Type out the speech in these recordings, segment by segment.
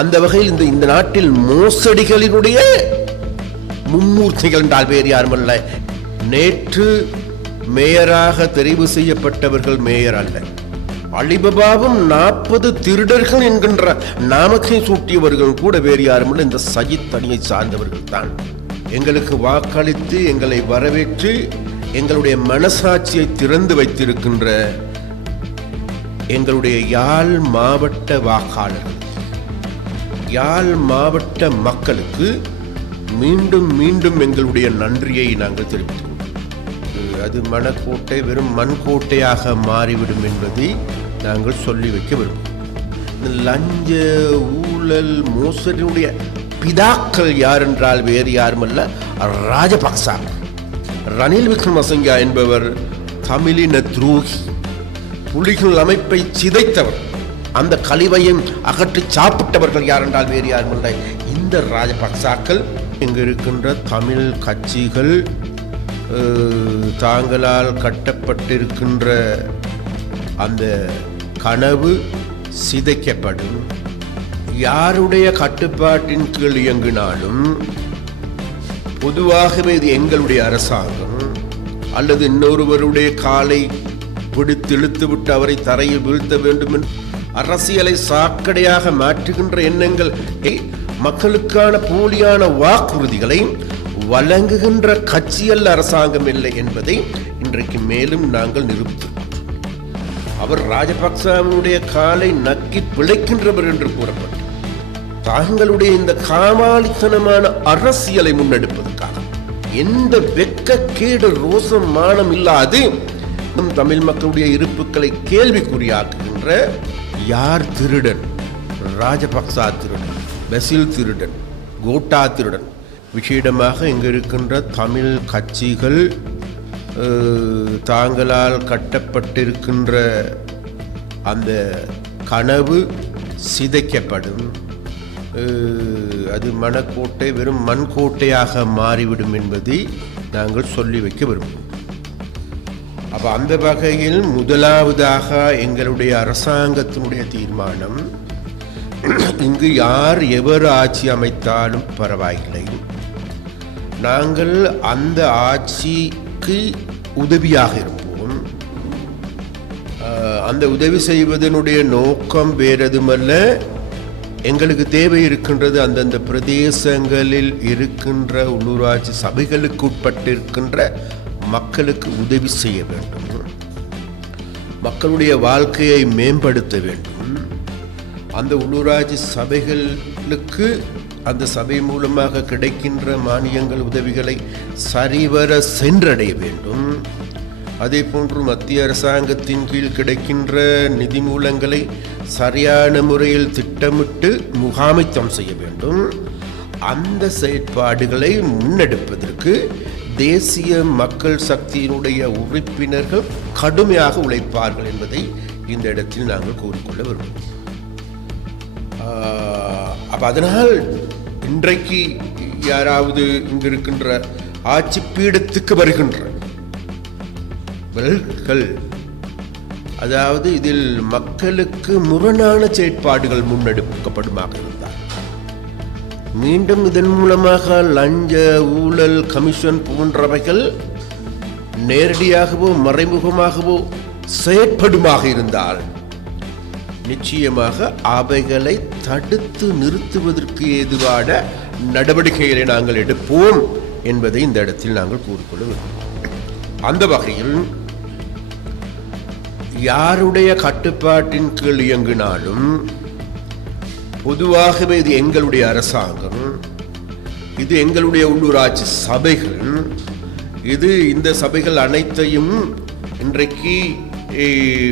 அந்த வகையில் இந்த இந்த நாட்டில் மோசடிகளினுடைய மும்மூர்த்திகள் என்றால் பேர் அல்ல நேற்று மேயராக தெரிவு செய்யப்பட்டவர்கள் மேயர் அல்ல அலிபபாவும் நாற்பது திருடர்கள் என்கின்ற நாமக்கை சூட்டியவர்கள் கூட வேறு யாருமில்லை இந்த சஜித் தனியை சார்ந்தவர்கள் தான் எங்களுக்கு வாக்களித்து எங்களை வரவேற்று எங்களுடைய மனசாட்சியை திறந்து வைத்திருக்கின்ற எங்களுடைய யாழ் மாவட்ட வாக்காளர்கள் யாழ் மாவட்ட மக்களுக்கு மீண்டும் மீண்டும் எங்களுடைய நன்றியை நாங்கள் தெரிவித்துக் அது மணக்கோட்டை வெறும் மண்கோட்டையாக மாறிவிடும் என்பதை நாங்கள் சொல்லி வைக்க விரும்புகிறோம் லஞ்ச ஊழல் மோசடியுடைய பிதாக்கள் யார் என்றால் வேறு யாருமல்ல ராஜபக்சா ரணில் விக்ரமசிங்கா என்பவர் தமிழின துரோகி புலிகள் அமைப்பை சிதைத்தவர் அந்த கழிவையும் அகற்றி சாப்பிட்டவர்கள் யார் என்றால் வேறு யாரும் இல்லை இந்த ராஜபக்சாக்கள் இங்கு இருக்கின்ற தமிழ் கட்சிகள் தாங்களால் கட்டப்பட்டிருக்கின்ற அந்த கனவு சிதைக்கப்படும் யாருடைய கட்டுப்பாட்டின் கீழ் இயங்கினாலும் பொதுவாகவே இது எங்களுடைய அரசாங்கம் அல்லது இன்னொருவருடைய காலை பிடித்திழுத்து விட்டு அவரை தரையில் வீழ்த்த வேண்டும் என்று அரசியலை சாக்கடையாக மாற்றுகின்ற எண்ணங்கள் மக்களுக்கான போலியான வாக்குறுதிகளை வழங்குகின்ற அல்ல அரசாங்கம் இல்லை என்பதை இன்றைக்கு மேலும் நாங்கள் நிரூபித்தோம் அவர் ராஜபக்சாவினுடைய காலை நக்கி பிழைக்கின்றவர் என்று கூறப்பட்டு தாங்களுடைய இந்த காமாலித்தனமான அரசியலை முன்னெடுப்பதற்காக எந்த வெக்கக்கேடு ரோசம் மானம் இல்லாது தமிழ் மக்களுடைய இருப்புக்களை கேள்விக்குறியாக்குகின்ற யார் திருடன் ராஜபக்சா திருடன் பெசில் திருடன் கோட்டா திருடன் விசேடமாக இங்கு இருக்கின்ற தமிழ் கட்சிகள் தாங்களால் கட்டப்பட்டிருக்கின்ற அந்த கனவு சிதைக்கப்படும் அது மணக்கோட்டை வெறும் மண்கோட்டையாக மாறிவிடும் என்பதை நாங்கள் சொல்லி வைக்க விரும்புகிறோம் அப்போ அந்த வகையில் முதலாவதாக எங்களுடைய அரசாங்கத்தினுடைய தீர்மானம் இங்கு யார் எவர் ஆட்சி அமைத்தாலும் பரவாயில்லை நாங்கள் அந்த ஆட்சிக்கு உதவியாக இருப்போம் அந்த உதவி செய்வதனுடைய நோக்கம் வேறதுமல்ல எங்களுக்கு தேவை இருக்கின்றது அந்தந்த பிரதேசங்களில் இருக்கின்ற உள்ளூராட்சி சபைகளுக்கு உட்பட்டிருக்கின்ற மக்களுக்கு உதவி செய்ய வேண்டும் மக்களுடைய வாழ்க்கையை மேம்படுத்த வேண்டும் அந்த உள்ளூராட்சி சபைகளுக்கு அந்த சபை மூலமாக கிடைக்கின்ற மானியங்கள் உதவிகளை சரிவர சென்றடைய வேண்டும் அதே போன்று மத்திய அரசாங்கத்தின் கீழ் கிடைக்கின்ற நிதி மூலங்களை சரியான முறையில் திட்டமிட்டு முகாமைத்தம் செய்ய வேண்டும் அந்த செயற்பாடுகளை முன்னெடுப்பதற்கு தேசிய மக்கள் சக்தியினுடைய உறுப்பினர்கள் கடுமையாக உழைப்பார்கள் என்பதை இந்த இடத்தில் நாங்கள் கூறிக்கொள்ள வருவோம் அப்போ அதனால் இன்றைக்கு யாராவது இங்கிருக்கின்ற ஆட்சி பீடத்துக்கு வருகின்ற அதாவது இதில் மக்களுக்கு முரணான செயற்பாடுகள் முன்னெடுக்கப்படுமாக மீண்டும் இதன் மூலமாக லஞ்ச ஊழல் கமிஷன் போன்றவைகள் நேரடியாகவோ மறைமுகமாகவோ செயற்படுமாக இருந்தால் நிச்சயமாக அவைகளை தடுத்து நிறுத்துவதற்கு ஏதுவான நடவடிக்கைகளை நாங்கள் எடுப்போம் என்பதை இந்த இடத்தில் நாங்கள் கூறிக்கொள்ள அந்த வகையில் யாருடைய கட்டுப்பாட்டின் கீழ் இயங்கினாலும் பொதுவாகவே இது எங்களுடைய அரசாங்கம் இது எங்களுடைய உள்ளூராட்சி சபைகள் இது இந்த சபைகள் அனைத்தையும் இன்றைக்கு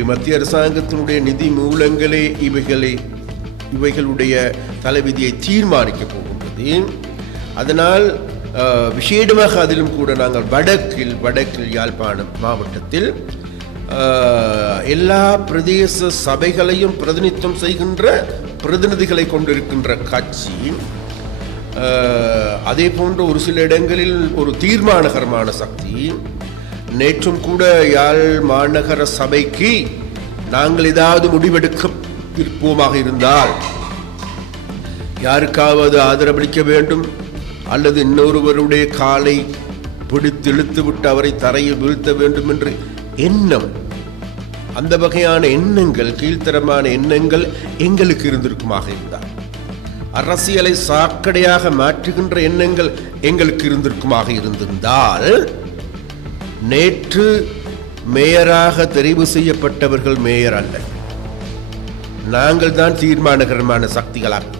மத்திய அரசாங்கத்தினுடைய நிதி மூலங்களே இவைகளை இவைகளுடைய தலைவிதியை தீர்மானிக்க போகின்றது அதனால் விஷேடமாக அதிலும் கூட நாங்கள் வடக்கில் வடக்கில் யாழ்ப்பாணம் மாவட்டத்தில் எல்லா பிரதேச சபைகளையும் பிரதிநிதித்துவம் செய்கின்ற பிரதிநிதிகளை கொண்டிருக்கின்ற கட்சி அதே போன்ற ஒரு சில இடங்களில் ஒரு தீர்மானகரமான சக்தி நேற்றும் கூட யாழ் மாநகர சபைக்கு நாங்கள் ஏதாவது முடிவெடுக்க இருப்போமாக இருந்தால் யாருக்காவது ஆதரவளிக்க வேண்டும் அல்லது இன்னொருவருடைய காலை பிடித்திழுத்து விட்டு அவரை தரையில் வீழ்த்த வேண்டும் என்று எண்ணம் அந்த வகையான எண்ணங்கள் கீழ்த்தரமான எண்ணங்கள் எங்களுக்கு இருந்திருக்குமாக இருந்தால் அரசியலை சாக்கடையாக மாற்றுகின்ற எண்ணங்கள் எங்களுக்கு இருந்திருக்குமாக இருந்திருந்தால் நேற்று மேயராக தெரிவு செய்யப்பட்டவர்கள் மேயர் அல்ல நாங்கள் தான் தீர்மானகரமான சக்திகளாக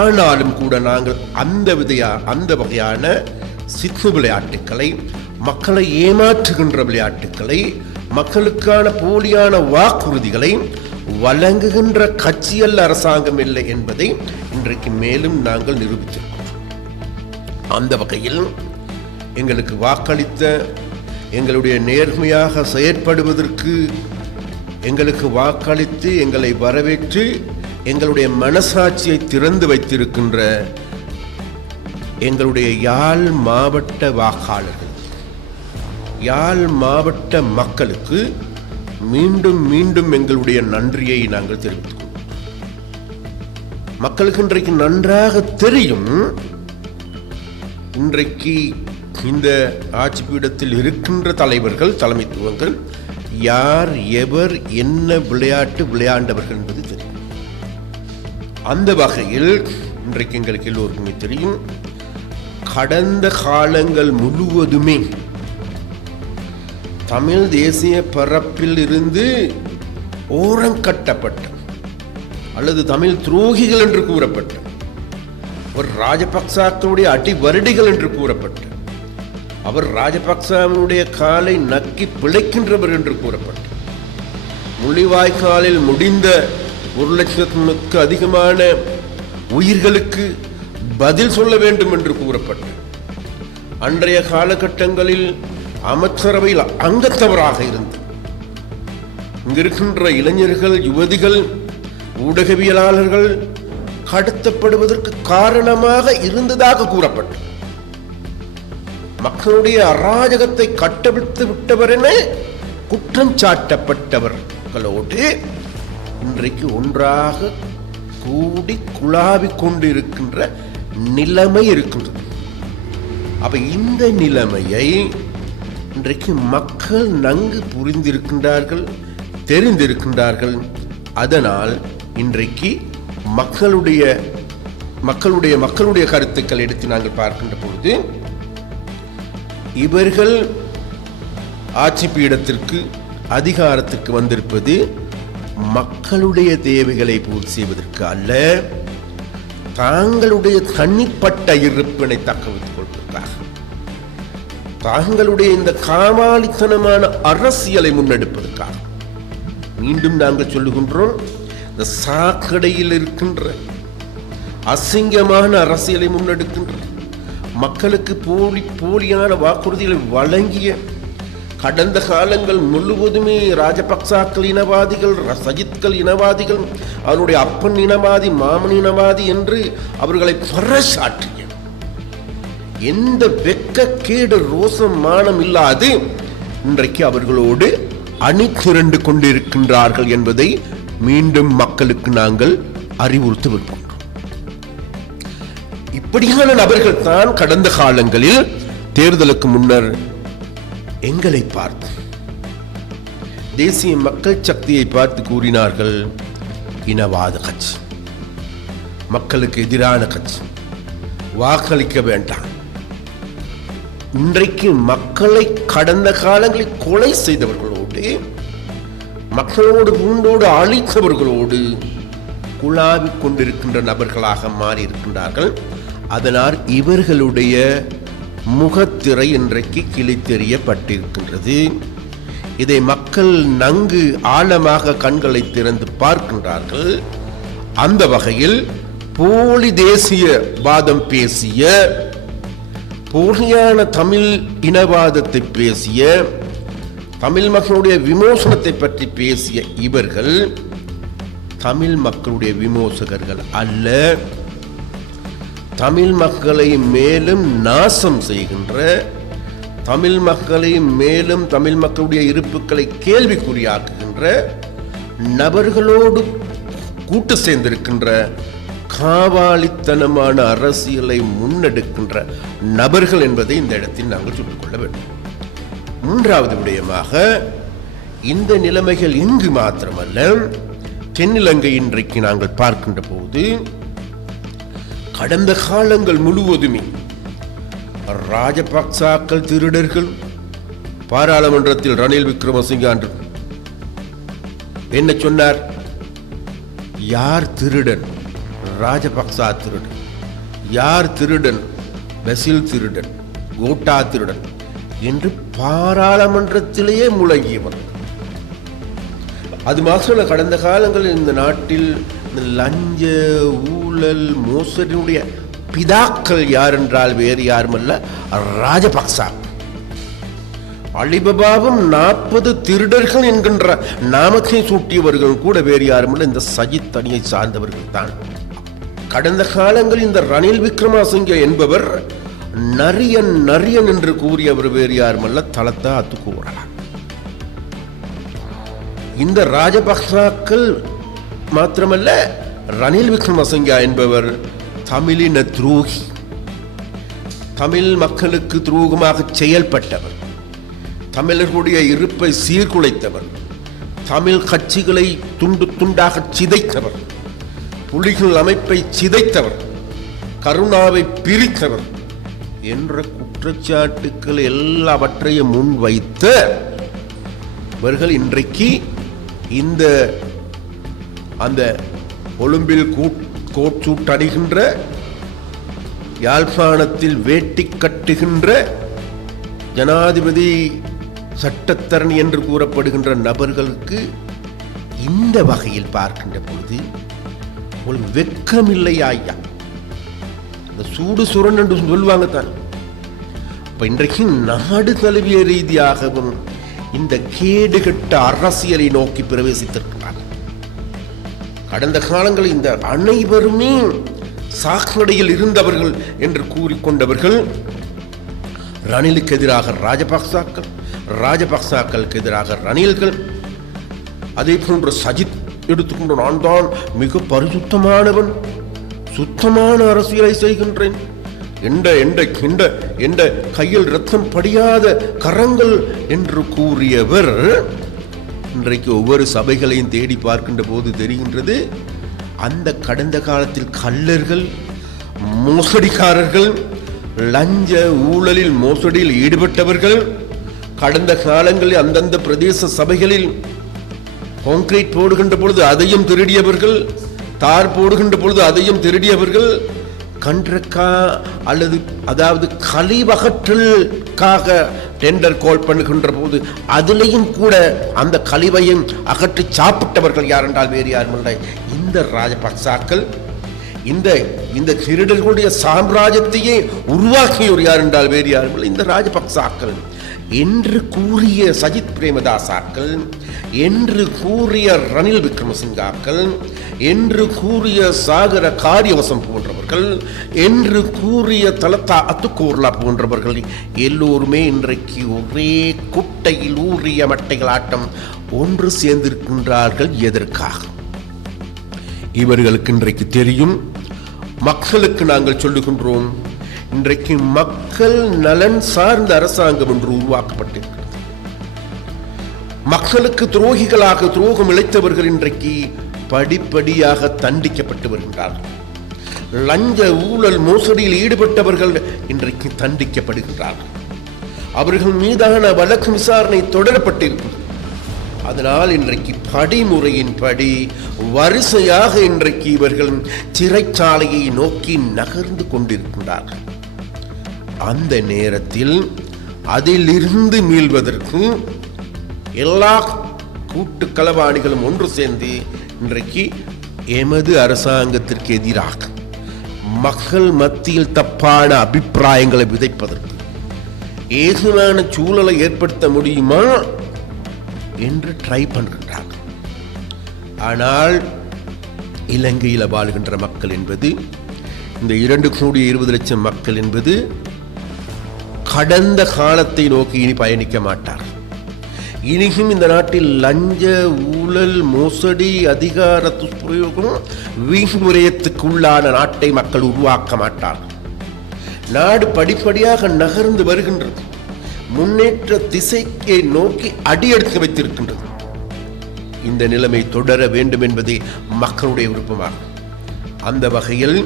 ஆனாலும் கூட நாங்கள் அந்த விதையா அந்த வகையான சித்து விளையாட்டுக்களை மக்களை ஏமாற்றுகின்ற விளையாட்டுக்களை மக்களுக்கான போலியான வாக்குறுதிகளை வழங்குகின்ற கட்சியல்ல அரசாங்கம் இல்லை என்பதை இன்றைக்கு மேலும் நாங்கள் நிரூபித்திருக்கிறோம் அந்த வகையில் எங்களுக்கு வாக்களித்த எங்களுடைய நேர்மையாக செயற்படுவதற்கு எங்களுக்கு வாக்களித்து எங்களை வரவேற்று எங்களுடைய மனசாட்சியை திறந்து வைத்திருக்கின்ற எங்களுடைய யாழ் மாவட்ட வாக்காளர்கள் யாழ் மாவட்ட மக்களுக்கு மீண்டும் மீண்டும் எங்களுடைய நன்றியை நாங்கள் தெரிவித்துக் மக்களுக்கு இன்றைக்கு நன்றாக தெரியும் இன்றைக்கு இந்த ஆட்சி பீடத்தில் இருக்கின்ற தலைவர்கள் தலைமைத்துவங்கள் யார் எவர் என்ன விளையாட்டு விளையாண்டவர்கள் என்பது தெரியும் அந்த வகையில் இன்றைக்கு எங்களுக்கு எல்லோருக்குமே தெரியும் கடந்த காலங்கள் முழுவதுமே தமிழ் தேசிய பரப்பில் இருந்து கட்டப்பட்ட அல்லது தமிழ் துரோகிகள் என்று கூறப்பட்ட அவர் ராஜபக்சாக்களுடைய அடி வருடிகள் என்று கூறப்பட்ட அவர் ராஜபக்சாவினுடைய காலை நக்கி பிழைக்கின்றவர் என்று கூறப்பட்ட முள்ளிவாய்க்காலில் முடிந்த ஒரு லட்சத்துக்கு அதிகமான உயிர்களுக்கு பதில் சொல்ல வேண்டும் என்று கூறப்பட்ட அன்றைய காலகட்டங்களில் அமைச்சரவையில் அங்கத்தவராக இருந்து இங்கிருக்கின்ற இளைஞர்கள் யுவதிகள் ஊடகவியலாளர்கள் கடத்தப்படுவதற்கு காரணமாக இருந்ததாக கூறப்பட்டது மக்களுடைய அராஜகத்தை கட்டவிழ்த்து விட்டவர் என குற்றம் சாட்டப்பட்டவர்களோடு இன்றைக்கு ஒன்றாக கூடி குழாவிக் கொண்டிருக்கின்ற நிலைமை இருக்கின்றது அப்ப இந்த நிலைமையை இன்றைக்கு மக்கள் நன்கு புரிந்திருக்கின்றார்கள் தெரிந்திருக்கின்றார்கள் அதனால் இன்றைக்கு மக்களுடைய மக்களுடைய மக்களுடைய கருத்துக்கள் எடுத்து நாங்கள் பார்க்கின்ற பொழுது இவர்கள் ஆட்சி பீடத்திற்கு அதிகாரத்திற்கு வந்திருப்பது மக்களுடைய தேவைகளை பூர்த்தி செய்வதற்கு அல்ல தாங்களுடைய தனிப்பட்ட இருப்பினை தக்க வைத்துக் கொள்வது தாங்களுடைய இந்த காமாலித்தனமான அரசியலை முன்னெடுப்பதற்காக மீண்டும் நாங்கள் சொல்லுகின்றோம் இந்த சாக்கடையில் இருக்கின்ற அசிங்கமான அரசியலை முன்னெடுக்கின்ற மக்களுக்கு போலி போலியான வாக்குறுதிகளை வழங்கிய கடந்த காலங்கள் முழுவதுமே ராஜபக்சாக்கள் இனவாதிகள் சஜித்கள் இனவாதிகள் அவருடைய அப்பன் இனவாதி மாமன் இனவாதி என்று அவர்களை பறசாற்றி எந்த கேடு ரோசம் மானம் இல்லாது இன்றைக்கு அவர்களோடு அணி திரண்டு கொண்டிருக்கின்றார்கள் என்பதை மீண்டும் மக்களுக்கு நாங்கள் விடுவோம் இப்படியான நபர்கள் தான் கடந்த காலங்களில் தேர்தலுக்கு முன்னர் எங்களை பார்த்து தேசிய மக்கள் சக்தியை பார்த்து கூறினார்கள் இனவாத கட்சி மக்களுக்கு எதிரான கட்சி வாக்களிக்க வேண்டாம் இன்றைக்கு மக்களை கடந்த காலங்களில் கொலை செய்தவர்களோடு மக்களோடு பூண்டோடு அழித்தவர்களோடு குழாவி கொண்டிருக்கின்ற நபர்களாக மாறி இருக்கின்றார்கள் அதனால் இவர்களுடைய முகத்திரை இன்றைக்கு கிழித்தெறியப்பட்டிருக்கின்றது இதை மக்கள் நங்கு ஆழமாக கண்களை திறந்து பார்க்கின்றார்கள் அந்த வகையில் போலி தேசியவாதம் பேசிய போலியான தமிழ் இனவாதத்தை பேசிய தமிழ் மக்களுடைய விமோசனத்தை பற்றி பேசிய இவர்கள் தமிழ் மக்களுடைய விமோசகர்கள் அல்ல தமிழ் மக்களை மேலும் நாசம் செய்கின்ற தமிழ் மக்களை மேலும் தமிழ் மக்களுடைய இருப்புக்களை கேள்விக்குறியாக்குகின்ற நபர்களோடு கூட்டு சேர்ந்திருக்கின்ற காவாலித்தனமான அரசியலை முன்னெடுக்கின்ற நபர்கள் என்பதை இந்த இடத்தில் நாங்கள் சொல்லிக்கொள்ள வேண்டும் மூன்றாவது விடயமாக இந்த நிலைமைகள் இங்கு மாத்திரமல்ல தென்னிலங்கை இன்றைக்கு நாங்கள் பார்க்கின்ற போது கடந்த காலங்கள் முழுவதுமே ராஜபக்சாக்கள் திருடர்கள் பாராளுமன்றத்தில் ரணில் விக்ரமசிங்க என்ன சொன்னார் யார் திருடன் ராஜபக்சா திருடன் யார் திருடன் பெசில் திருடன் கோட்டா திருடன் என்று பாராளுமன்றத்திலேயே முழங்கியவன் அது மாத்திரம் கடந்த காலங்களில் இந்த நாட்டில் இந்த லஞ்ச ஊழல் மோசடியினுடைய பிதாக்கள் யார் என்றால் வேறு யாருமல்ல ராஜபக்சா அலிபபாவும் நாற்பது திருடர்கள் என்கின்ற நாமத்தை சூட்டியவர்கள் கூட வேறு யாருமல்ல இந்த சஜித் அணியை சார்ந்தவர்கள் தான் கடந்த காலங்களில் இந்த ரணில் விக்ரமாசிங்க என்பவர் நரியன் நரியன் என்று கூறியவர் வேறு யாருமல்ல தளத்தை அத்து கூறலாம் இந்த ராஜபக்சாக்கள் மாத்திரமல்ல ரணில் விக்ரமசிங்கா என்பவர் தமிழின துரோகி தமிழ் மக்களுக்கு துரோகமாக செயல்பட்டவர் தமிழர்களுடைய இருப்பை சீர்குலைத்தவர் தமிழ் கட்சிகளை துண்டு துண்டாக சிதைத்தவர் புலிகள் அமைப்பை சிதைத்தவர் கருணாவை பிரித்தவர் என்ற குற்றச்சாட்டுக்கள் எல்லாவற்றையும் முன்வைத்த இவர்கள் இன்றைக்கு இந்த அந்த கொழும்பில் கோட்சூட்டடைகின்ற யாழ்ப்பாணத்தில் வேட்டி கட்டுகின்ற ஜனாதிபதி சட்டத்தரணி என்று கூறப்படுகின்ற நபர்களுக்கு இந்த வகையில் பார்க்கின்ற பொழுது உங்களுக்கு இல்லையா ஐயா இந்த சூடு சுரண் என்று சொல்லுவாங்க தான் இப்போ இன்றைக்கு நாடு தழுவிய ரீதியாகவும் இந்த கேடுகட்ட அரசியலை நோக்கி பிரவேசித்திருக்கிறார் கடந்த காலங்களில் இந்த அனைவருமே சாக்கடையில் இருந்தவர்கள் என்று கூறிக்கொண்டவர்கள் ரணிலுக்கு எதிராக ராஜபக்சாக்கள் ராஜபக்சாக்களுக்கு எதிராக ரணில்கள் அதே போன்று சஜித் எடுத்துக்கொண்டு நான் தான் மிக பரிசுத்தமானவன் சுத்தமான அரசியலை செய்கின்றேன் எண்ட எண்ட கிண்ட எண்ட கையில் ரத்தம் படியாத கரங்கள் என்று கூறியவர் இன்றைக்கு ஒவ்வொரு சபைகளையும் தேடி பார்க்கின்ற போது தெரிகின்றது அந்த கடந்த காலத்தில் கல்லர்கள் மோசடிக்காரர்கள் லஞ்ச ஊழலில் மோசடியில் ஈடுபட்டவர்கள் கடந்த காலங்களில் அந்தந்த பிரதேச சபைகளில் கான்கிரீட் போடுகின்ற பொழுது அதையும் திருடியவர்கள் தார் போடுகின்ற பொழுது அதையும் திருடியவர்கள் கன்றக்கா அல்லது அதாவது கழிவகற்றலுக்காக டெண்டர் கால் பண்ணுகின்ற போது அதிலையும் கூட அந்த கழிவையும் அகற்றி சாப்பிட்டவர்கள் யார் என்றால் வேறு யாரும் இல்லை இந்த ராஜபக்சாக்கள் இந்த இந்த திருடர்களுடைய சாம்ராஜ்யத்தையே உருவாக்கியோர் யார் என்றால் வேறு யாரும் இல்லை இந்த ராஜபக்சாக்கள் என்று கூறிய சஜித் பிரேமதாசாக்கள் என்று கூறிய ரணில் விக்ரமசிங்காக்கள் என்று கூறிய சாகர காரியவசம் போன்றவர்கள் என்று கூறிய தலத்தா அத்துக்கூர்லா போன்றவர்கள் எல்லோருமே இன்றைக்கு ஒரே குட்டையில் ஊறிய மட்டைகள் ஆட்டம் ஒன்று சேர்ந்திருக்கின்றார்கள் எதற்காக இவர்களுக்கு இன்றைக்கு தெரியும் மக்களுக்கு நாங்கள் சொல்லுகின்றோம் இன்றைக்கு மக்கள் நலன் சார்ந்த அரசாங்கம் என்று உருவாக்கப்பட்டிருக்கிறது மக்களுக்கு துரோகிகளாக துரோகம் இழைத்தவர்கள் இன்றைக்கு படிப்படியாக தண்டிக்கப்பட்டு வருகின்றார்கள் லஞ்ச ஊழல் மோசடியில் ஈடுபட்டவர்கள் இன்றைக்கு தண்டிக்கப்படுகின்றார்கள் அவர்கள் மீதான வழக்கு விசாரணை தொடரப்பட்டிருக்கிறது அதனால் இன்றைக்கு படிமுறையின் படி வரிசையாக இன்றைக்கு இவர்கள் சிறைச்சாலையை நோக்கி நகர்ந்து கொண்டிருக்கின்றார்கள் அந்த நேரத்தில் அதிலிருந்து மீள்வதற்கு எல்லா கூட்டு களவாணிகளும் ஒன்று சேர்ந்து இன்றைக்கு எமது அரசாங்கத்திற்கு எதிராக மக்கள் மத்தியில் தப்பான அபிப்பிராயங்களை விதைப்பதற்கு ஏசுவான சூழலை ஏற்படுத்த முடியுமா என்று ட்ரை பண்ணுறாங்க ஆனால் இலங்கையில் வாழ்கின்ற மக்கள் என்பது இந்த இரண்டு கோடி இருபது லட்சம் மக்கள் என்பது கடந்த காலத்தை நோக்கி இனி பயணிக்க மாட்டார் இனியும் இந்த நாட்டில் லஞ்ச ஊழல் மோசடி அதிகார துஷ்பிரயோகம் விமுறையத்துக்குள்ளான நாட்டை மக்கள் உருவாக்க மாட்டார் நாடு படிப்படியாக நகர்ந்து வருகின்றது முன்னேற்ற திசையை நோக்கி அடியெடுத்து வைத்திருக்கின்றது இந்த நிலைமை தொடர வேண்டும் என்பதே மக்களுடைய விருப்பமாகும் அந்த வகையில்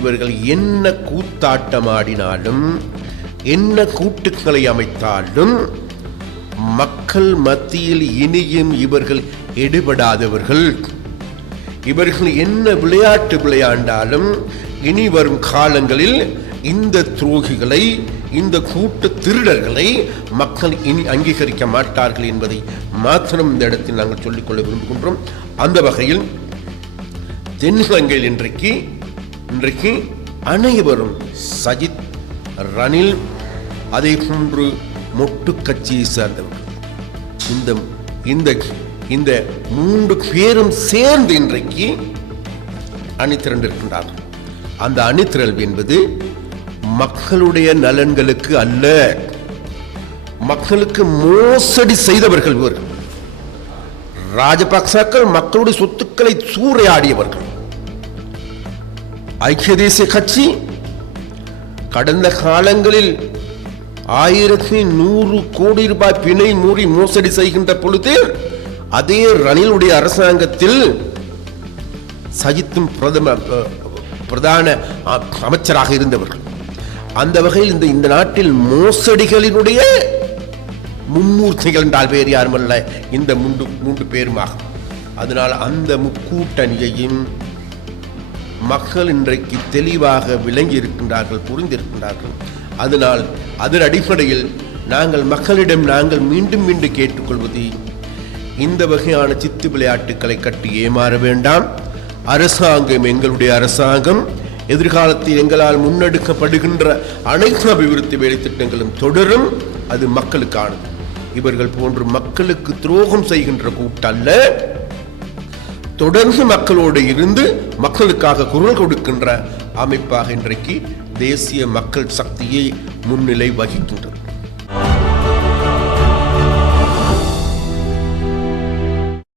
இவர்கள் என்ன கூத்தாட்டமாடினாலும் என்ன கூட்டுக்களை அமைத்தாலும் மக்கள் மத்தியில் இனியும் இவர்கள் எடுபடாதவர்கள் இவர்கள் என்ன விளையாட்டு விளையாண்டாலும் இனி வரும் காலங்களில் இந்த துரோகிகளை இந்த கூட்டு திருடர்களை மக்கள் இனி அங்கீகரிக்க மாட்டார்கள் என்பதை மாத்திரம் இந்த இடத்தில் நாங்கள் சொல்லிக்கொள்ள விரும்புகின்றோம் அந்த வகையில் தென்னிலங்கையில் இன்றைக்கு இன்றைக்கு அனைவரும் சஜித் ரணில் அதை போன்று மொட்டு கட்சியை சார்ந்தவர்கள் இந்த இந்த இந்த மூன்று பேரும் சேர்ந்து இன்றைக்கு திரண்டிருக்கின்றார்கள் அந்த அணிதிரள்வு என்பது மக்களுடைய நலன்களுக்கு அல்ல மக்களுக்கு மோசடி செய்தவர்கள் இவர்கள் ராஜபக்சாக்கள் மக்களுடைய சொத்துக்களை சூறையாடியவர்கள் ஐக்கிய தேசிய கட்சி கடந்த காலங்களில் ஆயிரத்தி நூறு கோடி ரூபாய் பிணை மூறி மோசடி செய்கின்ற பொழுது அதே ரணிலுடைய அரசாங்கத்தில் சஜித்தும் பிரதம பிரதான அமைச்சராக இருந்தவர்கள் அந்த வகையில் இந்த இந்த நாட்டில் மோசடிகளினுடைய மும்மூர்த்திகள் என்றால் வேறு யாருமல்ல இந்த மூன்று மூன்று பேருமாகும் அதனால் அந்த முக்கூட்டணியையும் மக்கள் இன்றைக்கு தெளிவாக விளங்கி இருக்கின்றார்கள் புரிந்திருக்கின்றார்கள் அதனால் அதன் அடிப்படையில் நாங்கள் மக்களிடம் நாங்கள் மீண்டும் மீண்டும் கேட்டுக்கொள்வது இந்த வகையான சித்து விளையாட்டுக்களை கட்டி ஏமாற வேண்டாம் அரசாங்கம் எங்களுடைய அரசாங்கம் எதிர்காலத்தில் எங்களால் முன்னெடுக்கப்படுகின்ற அனைத்து அபிவிருத்தி வேலைத்திட்டங்களும் தொடரும் அது மக்களுக்கானது இவர்கள் போன்று மக்களுக்கு துரோகம் செய்கின்ற கூட்டல்ல தொடர்ந்து மக்களோடு இருந்து மக்களுக்காக குரல் கொடுக்கின்ற அமைப்பாக இன்றைக்கு தேசிய மக்கள் சக்தியை முன்னிலை வகிக்கின்றது